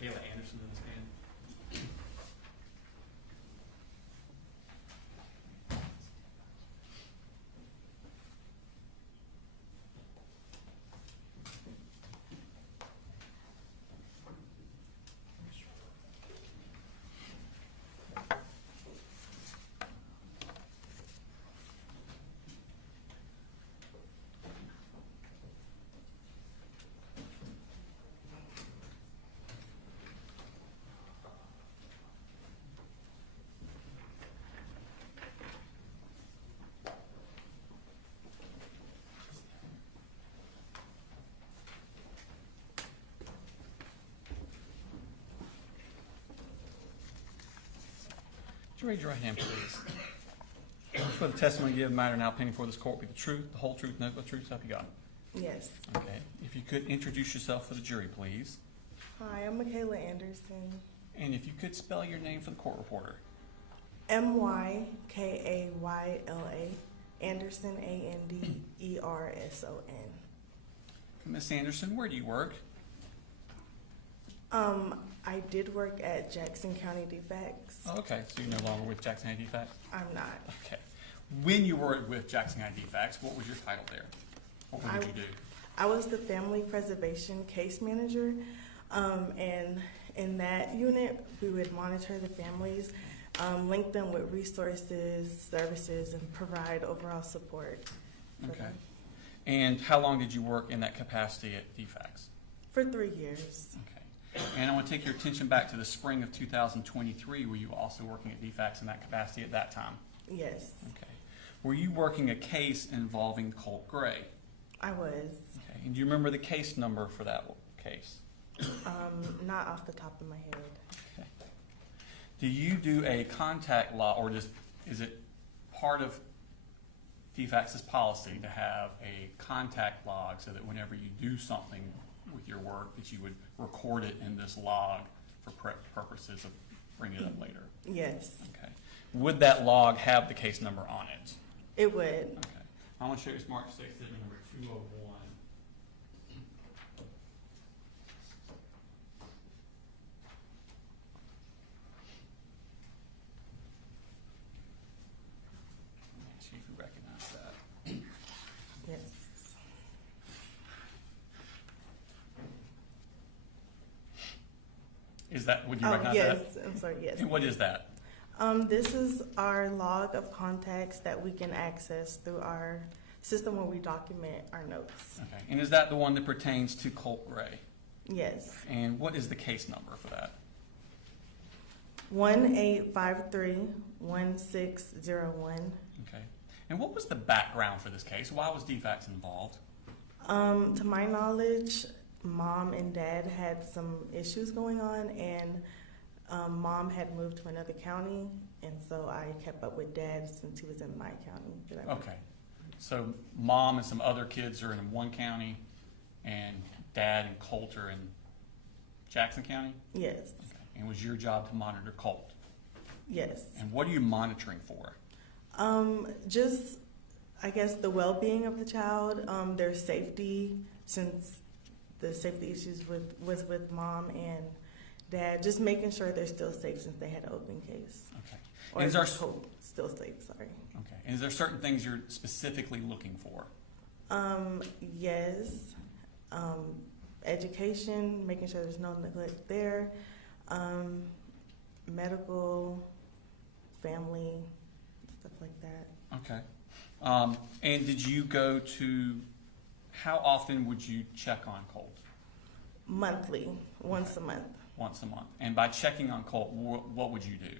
Mikayla Anderson in the stand. Would you raise your right hand, please? For the testimony you give, matter now pending before this court be the truth, the whole truth, nothing but the truth, so help you God. Yes. Okay. If you could introduce yourself for the jury, please. Hi, I'm Mikayla Anderson. And if you could spell your name for the court reporter. Mykayla. Anderson, Anderson. Miss Anderson, where do you work? I did work at Jackson County DFCS. Oh, okay, so you're no longer with Jackson County DFCS? I'm not. Okay. When you were with Jackson County DFCS, what was your title there? What did you do? I was the family preservation case manager, and in that unit, we would monitor the families, link them with resources, services, and provide overall support for Okay. them. And how long did you work in that capacity at DFCS? For 3 years. Okay. And I want to take your attention back to the spring of 2023. Were you also working at DFCS in that capacity at that time? Yes, Okay. Were you working a case involving Colt Gray? I was. Okay. And do you remember the case number for that case? Not off the top of my head. Okay. Do you do a contact log, or is it part of DFCS's policy to have a contact log so that whenever you do something with your work, that you would record it in this log for purposes of bringing it up later? Yes, Okay. Would that log have the case number on it? it would. Okay. I want to show you Smart State Statement number 201. See if you recognize that. Yes. Is that, would you Oh, recognize yes. that? I'm sorry. Yes. And what is that? This is our log of contacts that we can access through our system where we document our notes. Okay. And is that the one that pertains to Colt Gray? Yes. And what is the case number for that? 1853-1601. Okay. And what was the background for this case? Why was DFCS involved? To my knowledge, mom and dad had some issues going on, and mom had moved to another county, and so I kept up with dad since he was in my county. Okay. So mom and some other kids are in one county, and dad and Colt are in Jackson County? Yes. Okay. And it was your job to monitor Colt? Yes. And what are you monitoring for? Just, I guess, the well-being of the child, their safety, since the safety issues was with mom and dad, just making sure they're still safe since they had an open case. Okay. Or And is there, still safe, sorry. okay. And is there certain things you're specifically looking for? Yes. Education, making sure there's no neglect there. Medical, family, stuff like that. Okay. And did you go to, how often would you check on Colt? Monthly, once a month. Once a month. And by checking on Colt, what would you do?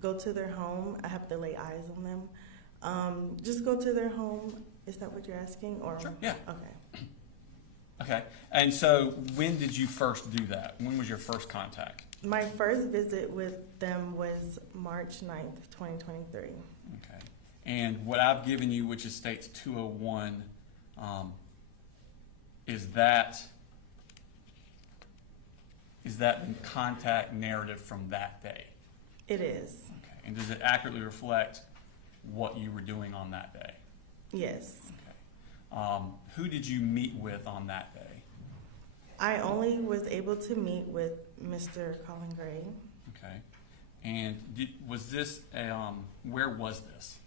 Go to their home. I have to lay eyes on them. Just go to their home. Is that what you're asking? Or Sure, yeah. Okay. Okay. And so when did you first do that? When was your first contact? My first visit with them was March 9th, 2023. Okay. And what I've given you, which is states 201, is that the contact narrative from that day? It is. Okay. And does it accurately reflect what you were doing on that day? Yes. Okay. Who did you meet with on that day? I only was able to meet with Mr. Colin Gray Okay. And was this, where was this?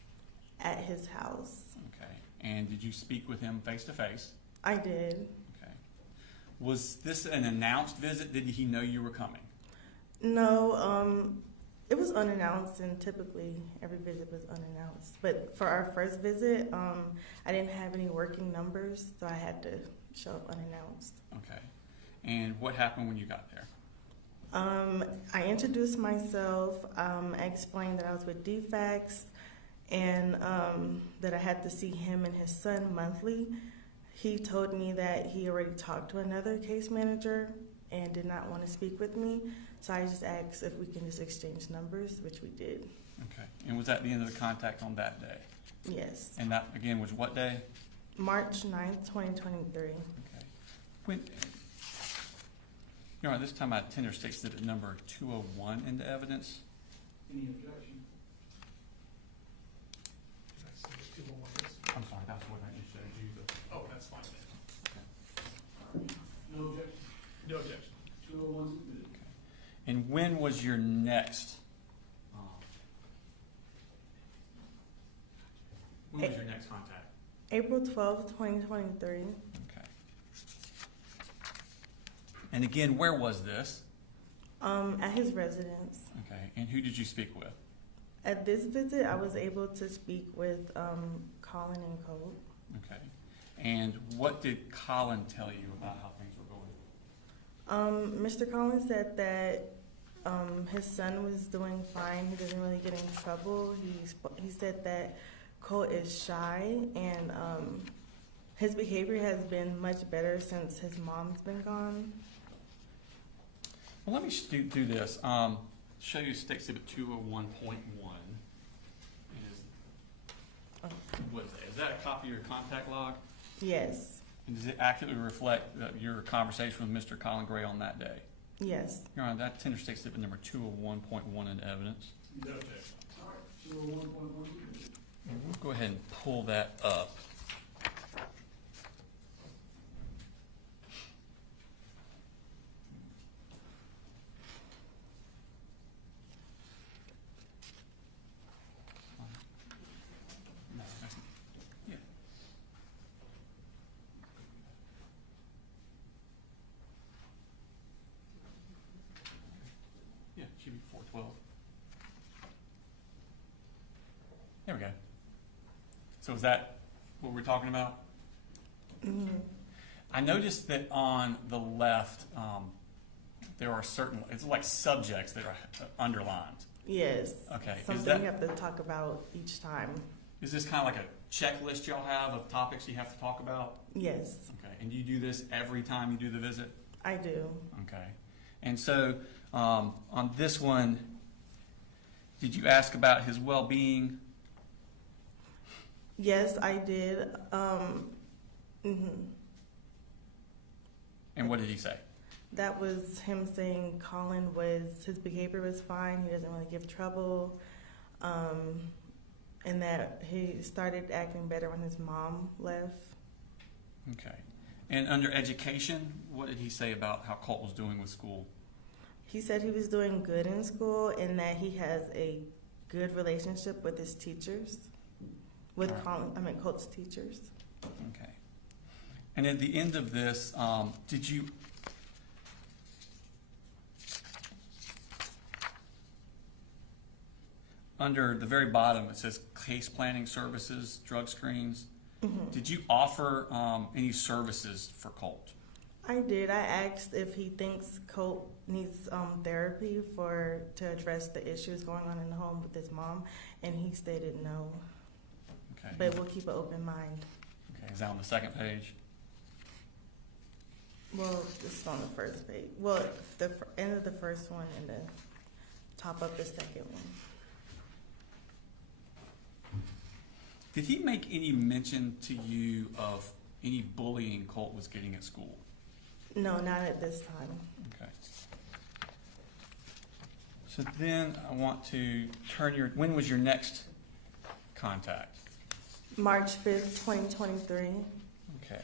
at his house. Okay. And did you speak with him face to face? I did. Okay. Was this an announced visit? Did he know you were coming? No, it was unannounced, and typically every visit was unannounced. But for our first visit, I didn't have any working numbers, so I had to show up unannounced. Okay. And what happened when you got there? I introduced myself. I explained that I was with DFCS and that I had to see him and his son monthly. He told me that he already talked to another case manager and did not want to speak with me. So I just asked if we can just exchange numbers, which we did. Okay. And was that the end of the contact on that day? Yes. And that, again, was what day? March 9th, 2023. Okay. When, Your Honor, this time I tender states exhibit number 201 into evidence. Any objection? I'm sorry, that's what I just showed you. Oh, that's fine. Okay. No objection? No objection. 201 submitted. And when was your next? When was your next contact? April 12th, 2023. Okay. And again, where was this? At his residence. Okay. And who did you speak with? At this visit, I was able to speak with Colin and Colt. Okay. And what did Colin tell you about how things were going? Mr. Colin said that his son was doing fine. He doesn't really get in trouble. He said that Colt is shy, and his behavior has been much better since his mom's been gone. Well, let me do this. Show you state exhibit 201.1. What is that? Is that a copy of your contact log? Yes. And does it accurately reflect your conversation with Mr. Colin Gray on that day? Yes. Your Honor, that tender state exhibit number 201.1 into evidence. No objection. All right, 201.1 submitted. And we'll go ahead and pull that up. No, that's, yeah. Yeah, it should be 412. There we go. So is that what we're talking about? Mm-hmm. I noticed that on the left, there are certain, it's like subjects that are underlined. Yes. Okay. Something we have to talk about each time. Is this kind of like a checklist y'all have of topics you have to talk about? Yes, Okay. And you do this every time you do the visit? I do. Okay. And so on this one, did you ask about his well-being? Yes, I did. And what did he say? That was him saying his behavior was fine. He doesn't really give trouble. And that he started acting better when his mom left. Okay. And under education, what did he say about how Colt was doing with school? He said he was doing good in school and that he has a good relationship with his teachers, with Colt's teachers. Okay. And at the end of this, did you under the very bottom it says case planning services, drug screens. Mm-hmm. Did you offer any services for Colt? I did. I asked if he thinks Colt needs therapy to address the issues going on in the home with his mom, and he stated no. Okay. But we'll keep an open mind. Okay. Is that on the second page? Well, it's on the first page. Well, the end of the first one and the top of the second one. Did he make any mention to you of any bullying Colt was getting at school? No, not at this time. Okay. So then I want to when was your next contact? March 5th, 2023. Okay.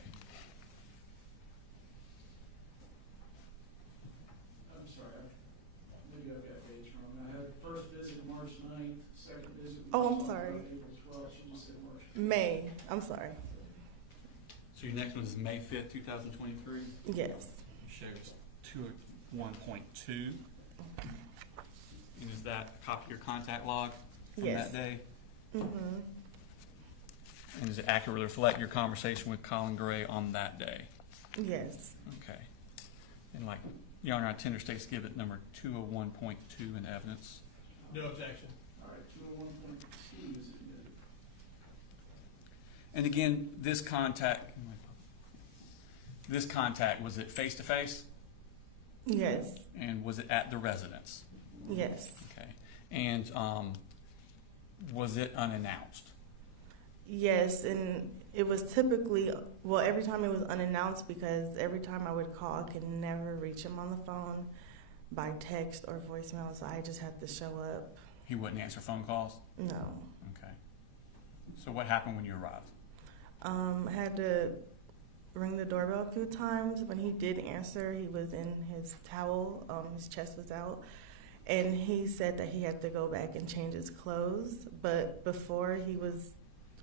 I'm sorry. So your next one is May 5th, 2023? Yes. Shows 201.2. And is that a copy of your contact log from Yes. that day? Mm-hmm. And does it accurately reflect your conversation with Colin Gray on that day? Yes. Okay. And like, Your Honor, I tender state exhibit number 201.2 in evidence. No objection. All right, 201.2 is admitted. And again, this contact, was it face-to-face? Yes. And was it at the residence? Yes. Okay. And was it unannounced? Yes, and it was typically, well, every time it was unannounced because every time I would call, I could never reach him on the phone by text or voicemail, so I just had to show up. He wouldn't answer phone calls? No. Okay. So what happened when you arrived? I had to ring the doorbell a few times. When he did answer, he was in his towel, his chest was out, and he said that he had to go back and change his clothes, but before he was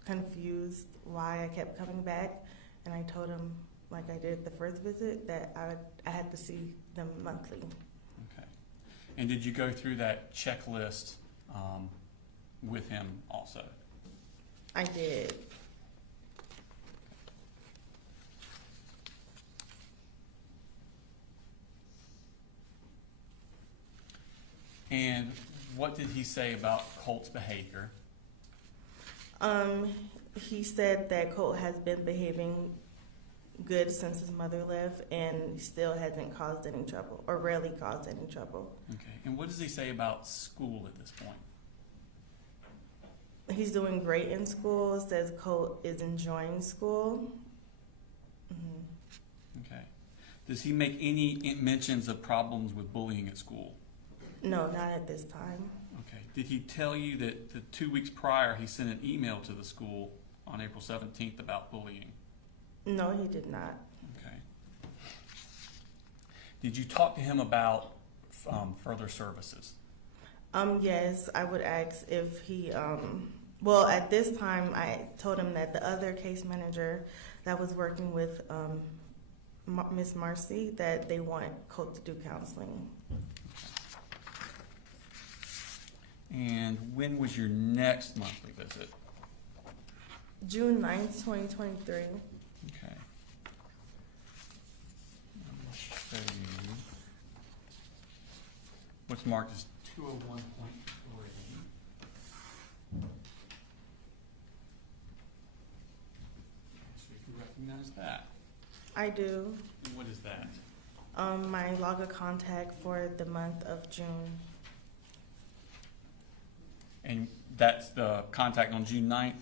confused why I kept coming back, and I told him, like I did the first visit, that I had to see them monthly. Okay. And did you go through that checklist with him also? I did. And what did he say about Colt's behavior? He said that Colt has been behaving good since his mother left and still hasn't caused any trouble, or rarely caused any trouble. Okay. And what does he say about school at this point? He's doing great in school, says Colt is enjoying school. Okay. Does he make any mentions of problems with bullying at school? No, not at this time. Okay. Did he tell you that the 2 weeks prior he sent an email to the school on April 17th about bullying? No, he did not. Okay. Did you talk to him about further services? Yes, I would ask if he, well, at this time, I told him that the other case manager that was working with Miss Marcy, that they want Colt to do counseling. And when was your next monthly visit? June 9th, 2023. Okay. Let me show you. What's marked as 201.3. So you recognize that. I do. And what is that? My log of contact for the month of June. And that's the contact on June 9th?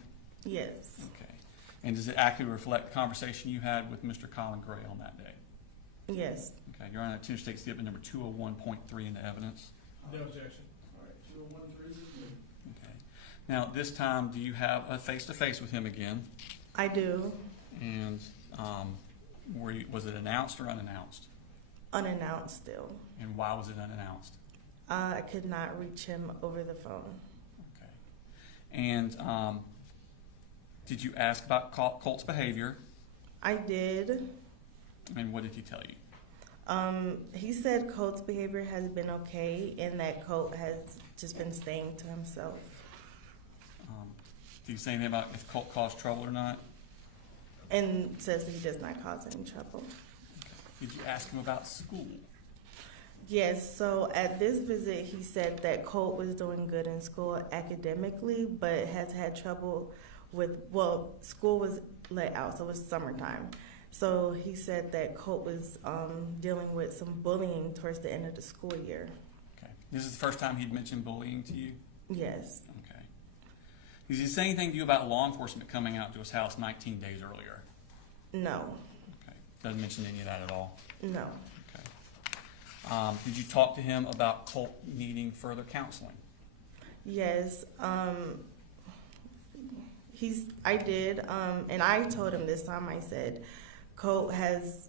Yes. Okay. And does it accurately reflect the conversation you had with Mr. Colin Gray on that day? Yes. Okay, you're on a Tennessee State Exhibit number 201.3 in the evidence. No objection. All right, 201.3 is admitted. Okay. Now, this time, do you have a face-to-face with him again? I do. And was it announced or unannounced? Unannounced still. And why was it unannounced? I could not reach him over the phone. Okay. And did you ask about Colt's behavior? I did. And what did he tell you? He said Colt's behavior has been okay and that Colt has just been staying to himself. Did he say anything about if Colt caused trouble or not? And says he does not cause any trouble. Did you ask him about school? Yes, so at this visit he said that Colt was doing good in school academically, but has had trouble with, well, school was let out, so it was summertime. So he said that Colt was dealing with some bullying towards the end of the school year. Okay. This is the first time he'd mentioned bullying to you? Yes. Okay. Did he say anything to you about law enforcement coming out to his house 19 days earlier? No. Okay. Doesn't mention any of that at all? No. Okay. Did you talk to him about Colt needing further counseling? Yes. I did, and I told him this time, I said, Colt has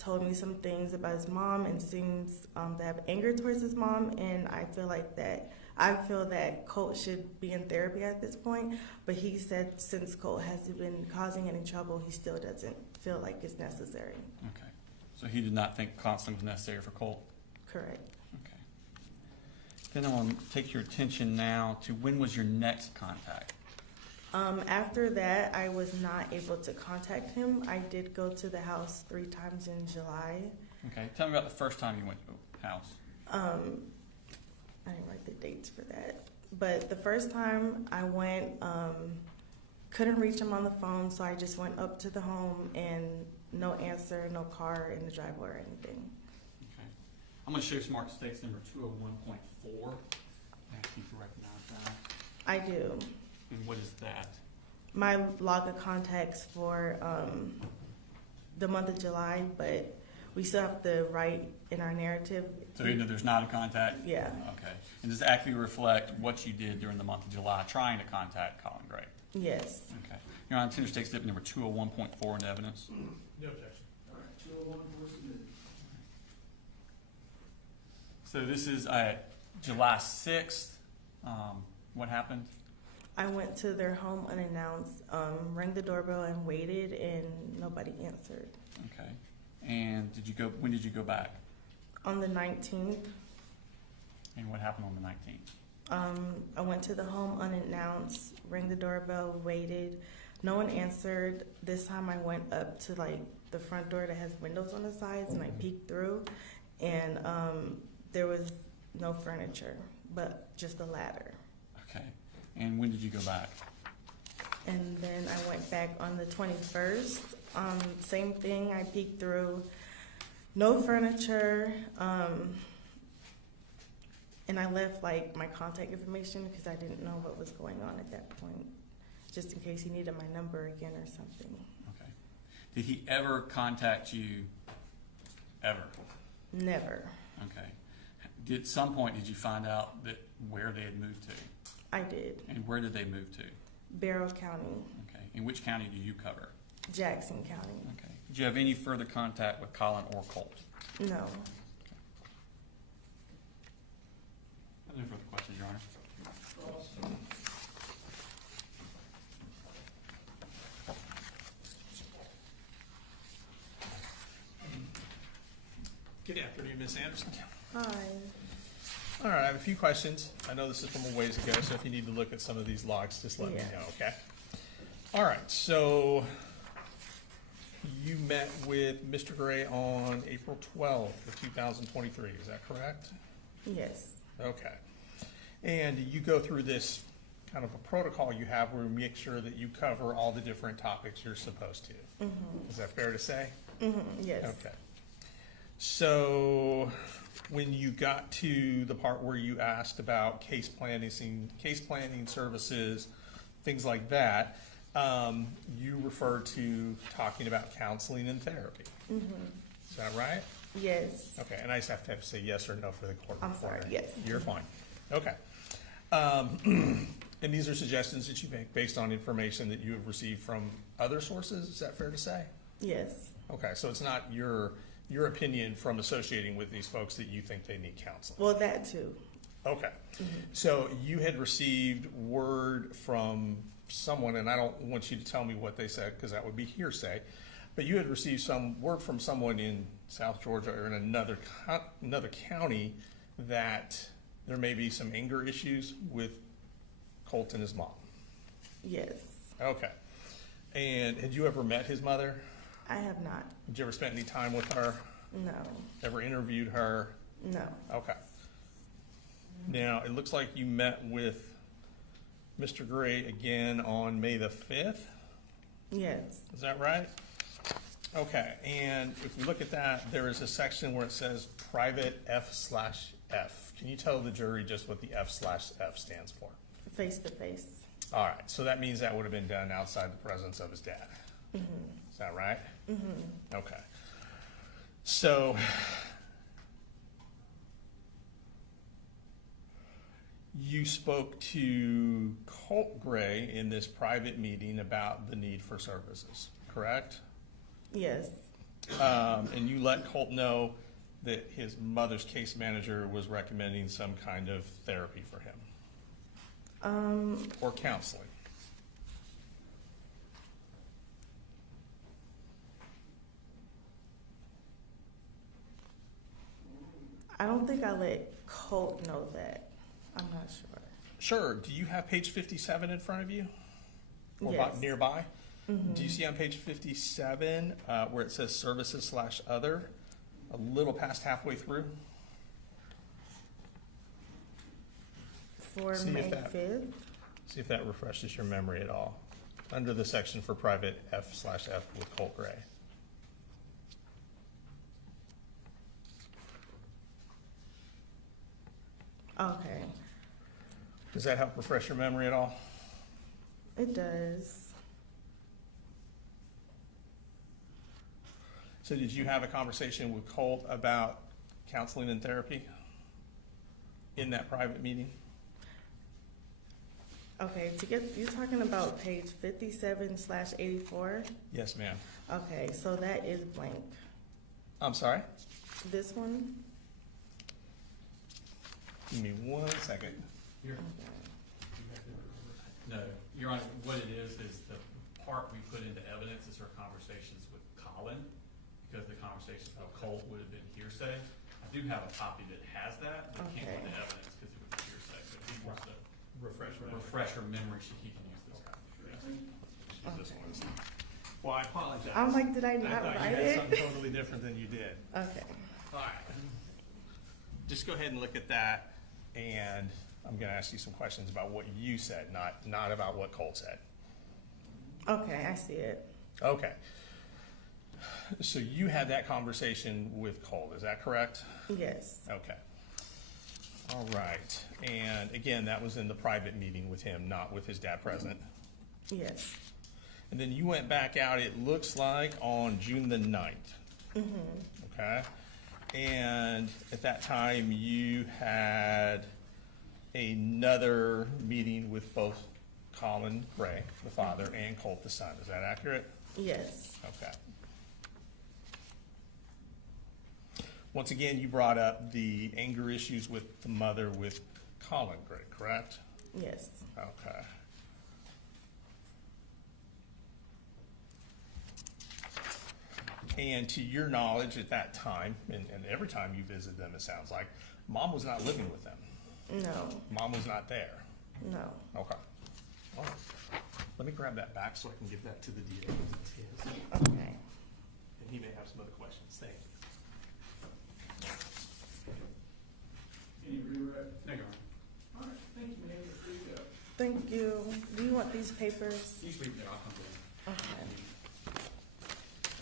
told me some things about his mom and seems to have anger towards his mom, and I feel that Colt should be in therapy at this point, but he said since Colt hasn't been causing any trouble, he still doesn't feel like it's necessary. Okay. So he did not think counseling was necessary for Colt? Correct. Okay. Then I want to take your attention now to when was your next contact? After that, I was not able to contact him. I did go to the house 3 times in July. Okay. Tell me about the first time you went to the house. I didn't write the dates for that. But the first time I went, couldn't reach him on the phone, so I just went up to the home and no answer, no car in the driveway or anything. Okay. I'm going to show you Smart States number 201.4. Ask you to recognize that. I do. And what is that? My log of contacts for the month of July, but we still have to write in our narrative. So even though there's not a contact? Yeah. Okay. And does it accurately reflect what you did during the month of July trying to contact Colin Gray? Yes. Okay. You're on Tender State Step number 201.4 in evidence. No objection. All right, 201 for submitted. So this is July 6th. What happened? I went to their home unannounced, rang the doorbell and waited, and nobody answered. Okay. And when did you go back? On the 19th, And what happened on the 19th? I went to the home unannounced, rang the doorbell, waited. No one answered. This time I went up to the front door that has windows on the sides, and I peeked through, and there was no furniture, but just a ladder. Okay. And when did you go back? And then I went back on the 21st. Same thing, I peeked through, no furniture, and I left my contact information because I didn't know what was going on at that point, just in case he needed my number again or something. Okay. Did he ever contact you? Ever? Never. Okay. At some point, did you find out where they had moved to? I did. And where did they move to? Barrow County, Okay. And which county do you cover? Jackson County. Okay. Did you have any further contact with Colin or Colt? No. No further questions, Your Honor. Cross. Good afternoon, Ms. Anderson. Hi. All right, I have a few questions. I know this is from a ways ago, so if you need to look at some of these logs, just let me Yeah. know, okay? All right, so you met with Mr. Gray on April 12th of 2023, is that correct? Yes. Okay. And you go through this kind of a protocol you have where you make sure that you cover all the different topics you're supposed to. Mm-hmm. Is that fair to say? Mm-hmm. Yes. Okay. So when you got to the part where you asked about case planning services, things like that, you referred to talking about counseling and therapy. Mm-hmm. Is that right? Yes. Okay, and I just have to say yes or no for the court. I'm sorry, yes. You're fine. Okay. And these are suggestions that you make based on information that you have received from other sources, is that fair to say? Yes. Okay, so it's not your opinion from associating with these folks that you think they need counseling? Well, that too. Okay. Mm-hmm. So you had received word from someone, and I don't want you to tell me what they said because that would be hearsay, but you had received some word from someone in South Georgia or in another county that there may be some anger issues with Colt and his mom. Yes. Okay. And had you ever met his mother? I have not. Did you ever spend any time with her? No. Ever interviewed her? No. Okay. Now, it looks like you met with Mr. Gray again on May the 5th. Yes. Is that right? Okay, and if we look at that, there is a section where it says private F/F. Can you tell the jury just what the F/F stands for? Face to face. All right, so that means that would have been done outside the presence of his dad. Mm-hmm. Is that right? Mm-hmm. Okay. So you spoke to Colt Gray in this private meeting about the need for services, correct? Yes. And you let Colt know that his mother's case manager was recommending some kind of therapy for him or counseling. I don't think I let Colt know that. I'm not sure. Sure. Do you have page 57 in front of you? Or Yes. nearby? Do you see on page 57 where it says services/other, a little past halfway through? For See if May that- 5th? See if that refreshes your memory at all. Under the section for private F/F with Colt Gray. Okay, Does that help refresh your memory at all? it does. So did you have a conversation with Colt about counseling and therapy in that private meeting? Okay, you're talking about page 57/84? Yes, ma'am. Okay, so that is blank. I'm sorry? This one? Give me 1 second. You're- No, Your Honor, what it is the part we put into evidence is her conversations with Colin, because the conversations of Colt would have been hearsay. I do have a copy that has that, but can't put into evidence because it would be hearsay. But if he wants to refresh her memory, he can use this copy. Use this Okay. one. Well, I apologize. I'm like, did I I not thought you write had it? something totally different than you did. Okay. All right. Just go ahead and look at that, and I'm gonna ask you some questions about what you said, not about what Colt said. Okay, I see it. Okay. So you had that conversation with Colt, is that correct? Yes. Okay. All right. And again, that was in the private meeting with him, not with his dad present. Yes. And then you went back out, it looks like, on June the 9th. Okay? And at that time, you had another meeting with both Colin Gray, the father, and Colt, the son. Is that accurate? Yes. Okay. Once again, you brought up the anger issues with the mother with Colin Gray, correct? Yes. Okay. And to your knowledge at that time, and every time you visit them, it sounds like, Mom was not living with them. No. Mom was not there. No. Okay. All right. Let me grab that back so I can give that to the DA. It's his. Okay. And he may have some other questions. Thank you. Any redirect? No, Your Honor. All right, thank you, ma'am. Let's do that. Thank you. Do you want these papers? You can leave it there, I'll come to it. Okay.